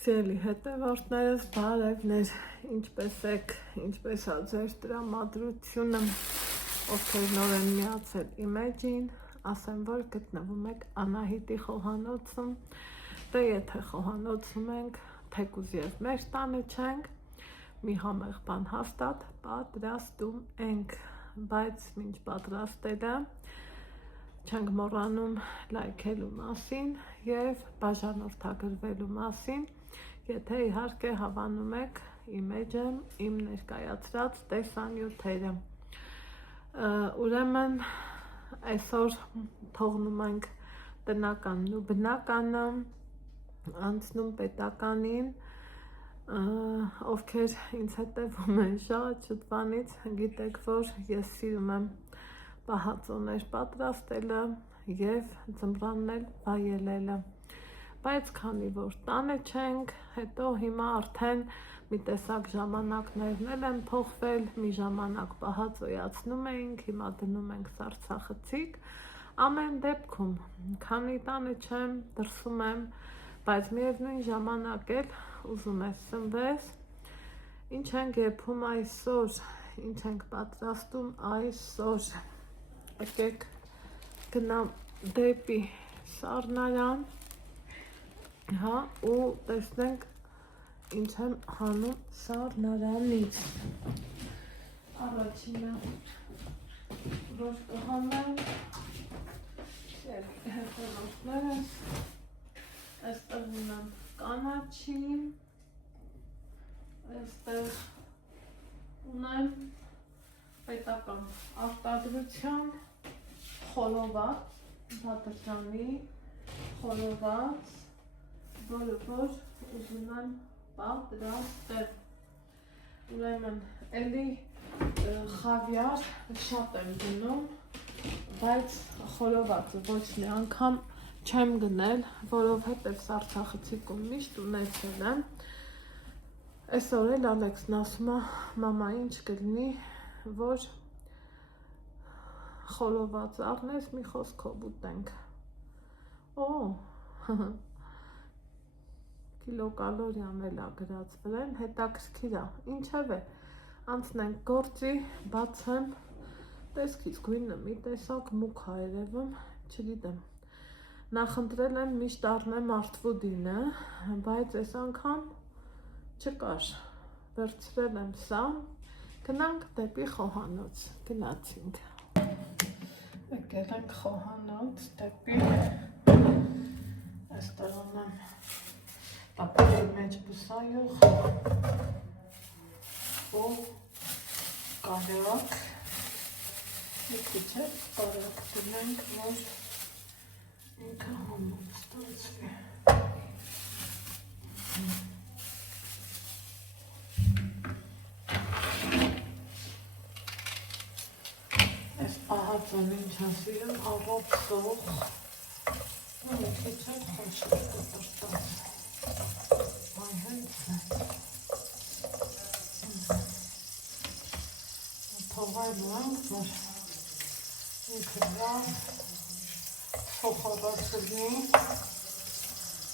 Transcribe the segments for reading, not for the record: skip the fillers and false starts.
Սիրելի հետևորդներս, բարևներ, ինչպես եք, ինչպես է ձեր տրամադրությունը, ովքեր նոր են միացել Image-ին, ասեմ, որ գտնվում եք Անահիտի խոհանոցում, դե եթե խոհանոցում ենք, թեկուզ և մեր տանը չենք, մի համեղ բան հաստատ պատրաստում ենք, բայց մինչ պատրաստելը չենք մոռանում լայքելու մասին և բաժանորդագրվելու մասին, եթե իհարկե հավանում եք Image-ը, իմ ներկայացրած տեսանյութերը։ Ուրեմն այսօր թողնում ենք տնականն ու բնականը, անցնում պետականին, ովքեր ինձ հետևում են շատ շուտվանից, գիտեք, որ ես սիրում եմ պահածոներ պատրաստելը և ձմռանն էլ վայելելը, բայց քանի որ տանը չենք, հետո հիմա արդեն մի տեսակ ժամանակներն էլ են փոխվել, մի ժամանակ պահածոյացնում էինք, հիմա դնում ենք սառցախցիկ, ամեն դեպքում, քանի տանը չեմ, դրսում եմ, բայց միևնույն ժամանակ էլ ուզում ես սնվես, ինչ ենք եփում այսօր, ինչ ենք պատրաստում այսօր, եկեք գնամ դեպի սառնարան, ու տեսնենք ինչ եմ հանում սառնարանից, առաջինը, որ կհանեմ, հետևորդներս, այստեղ ունեմ կանաչին, այստեղ ունեմ պետական արտադրության խորոված, բադրջանի խորոված, որը որ ուզում եմ պատրաստել, ուրեմն էլի խավիար շատ եմ գնում, բայց խորովածը ոչ մի անգամ չեմ գնել, որովհետև սառցախցիկում միշտ ունեցել եմ, այսօր էլ Ալեքսն ասում է, մամա ինչ կլինի, որ խորոված առնես, մի խոսքով ուտենք, կիլոկալորիան էլ է գրած վրան, հետաքրքիր է, ինչև է, անցնենք գործի, բացեմ, տեսքից գույնը մի տեսակ մուգ է երևում, չգիտեմ, նախընտրել եմ միշտ առնեմ Artwood-ինը, բայց այս անգամ չկար, վերցրել եմ սա, գնանք դեպի խոհանոց, գնացինք, եկել ենք խոհանոց, դեպի, այստեղ ունեմ տապերի մեջ բուսայող ու կարակ, մի քիչ է կարակ դնենք, որ ինքը համով ստացվի։ Այս պահածոն ինչ եմ սիրում, առողջող, մի քիչ է խոշոր կտրտած, այ հենց է, թողայլու ենք, որ ինքը լավ փոխարացնի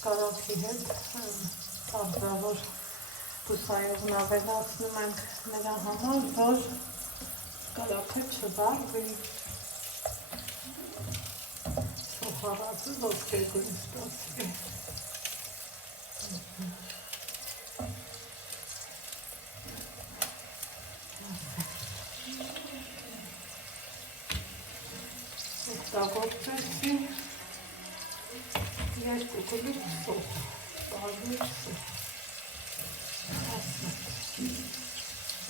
կարակի հետ, պարզավոր բուսայողն ավելացնում ենք նրա համար, որ կարակը չվարվի, փոխարացը ոսկեգույն ստացվի։ Օգտագործեցի երկու կլիպ սոխ, բազում սոխ,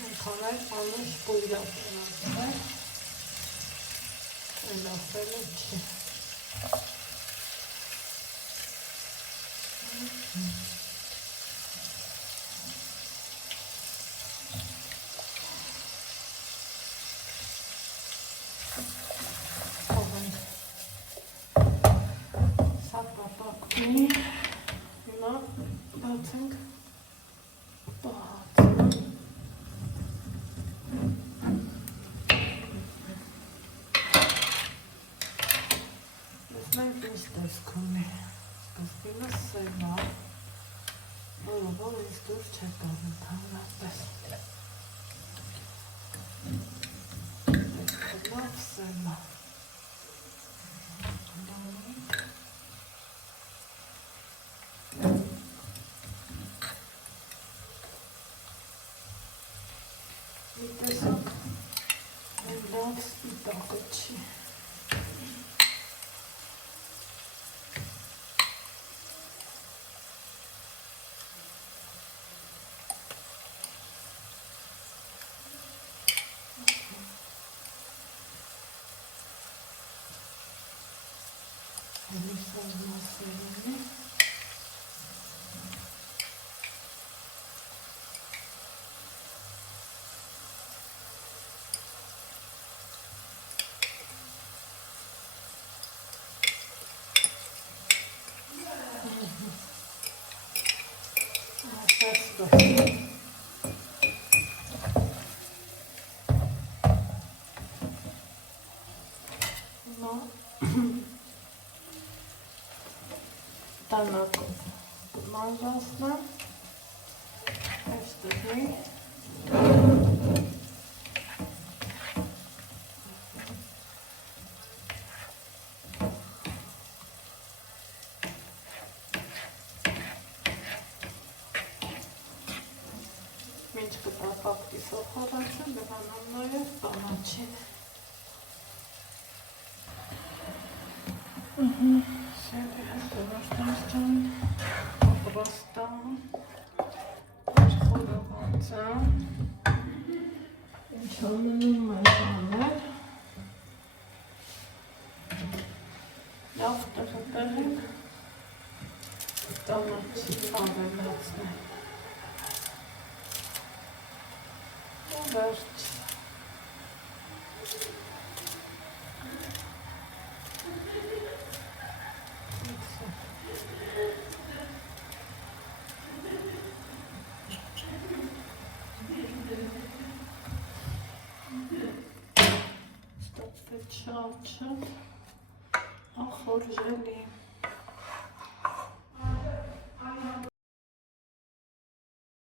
այնքան այդ անուշ բույրատ են ասվել, են ասելը չի։ Հիմա բացենք պահածը, տեսնենք ինչ տեսք ունի, սկզբինը սև է, որ ինձ դուր չեկավ ընդհանրապես։ Լավ սելա։ Մի տեսակ լավ սպիտակը չի։ Տանակով մանրացնեմ, այստեղի մինչ կտապակտի սոխարացը դրանամ նաև պանաչին։ Սերի հատորաշտանցան, ապրաստան, խորողացան, ինչ ամենում է ժամեր, լավ տեղենք, տանաչի ավելացնեմ, վերջ, շատ, ախորժելի